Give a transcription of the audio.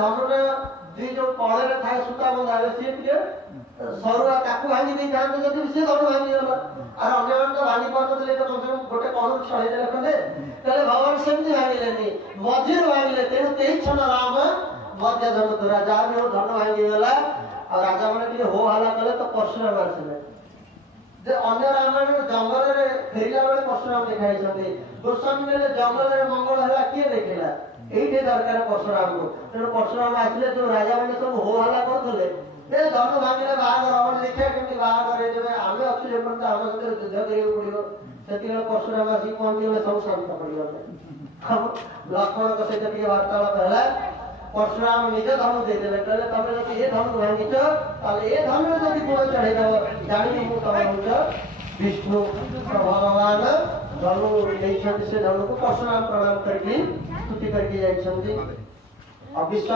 धनुर दुई जो कड़े थाए सूता बंधा सी टे सरुआ ताकू भांगी नहीं था जब सी धनु भांगी गला और अन्य मान तो भांगी पाते कम से कम गोटे कणु छड़े खंडे तेरे भगवान सेमती भांगिले मझिर भांगिले तेणु कई क्षण राम मध्य धनु तो राजा भी धनु भांगी गला और राजा मैंने हो हल्ला कले तो परशुराम आसले अन्य रामायण जंगल में फेरला बेले परशुराम देखाई गोस्वामी जंगल में मंगल है किए देखला ये दरकार परशुराम को तेणु परशुराम आसले जो राजा मैंने सब हो हल्ला करते धनु भांगे बाहर देखा केमी बाहर आम अच्छे जब आम सहित युद्ध करा पड़ो से परशुराम आसिक पहुंची सब शांत पड़गले लक्ष्मण सहित वार्तालाप है परशुराम निज धनु देदेले कहले तमे जदि ए धनु भांगिछ ताले ए धनु जदि गुण चढ़े दब जानि मु तम होछ विष्णु भगवान धनु देइछन्ति से धनु को परशुराम प्रणाम करके स्तुति करके जाइछन्ति।